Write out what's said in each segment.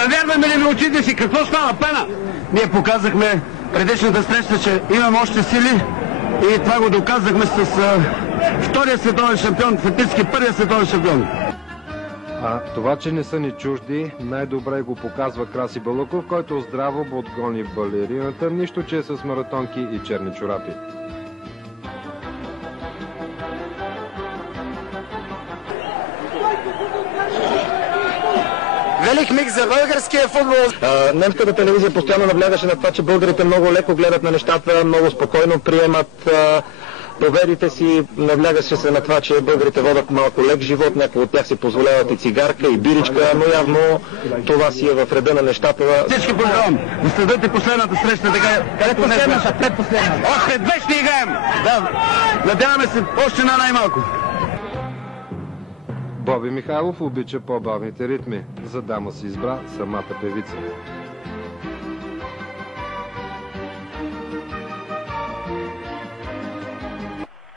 Завярваме ли на очите си? Какво става, Пена? Ние показахме предишната среща, че имаме още сили и това го доказахме с втория световен шампион, фактически първия световен шампион. А това, че не са ни чужди, най-добре го показва Краси Балъков, който здраво подгони балерината, нищо че е с маратонки и черни чорапи. Велик миг за българския футбол. Немската телевизия постоянно наблягаше на това, че българите много леко гледат на нещата, много спокойно приемат победите си. Наблягаше се на това, че българите водят малко лек живот, някои от тях си позволяват и цигарка, и биричка, но явно това си е в реда на нещата. Всички поздравам! Да следете последната среща, така... Предпоследната. Още две ще играем! Да, надяваме се още на най-малко. Боби Михайлов обича по-бавните ритми. За дама си избра самата певица.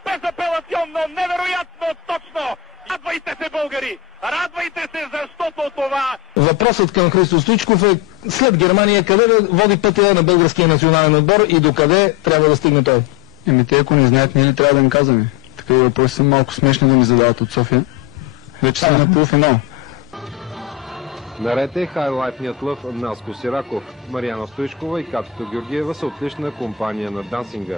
Безапелационно, невероятно точно! Радвайте се, българи! Радвайте се, защото това... Въпросът към Христо Стоичков е след Германия къде да води пътя на българския национален отбор и докъде трябва да стигне той? Те, ако не знаят, ние ли трябва да им казваме? Такива въпроси са малко смешни да ни задават от София. Вече сме на полуфинал. Наред е хайлайтният лъв Наско Сираков. Мариана Стоичкова и Катето Георгиева са отлична компания на дансинга.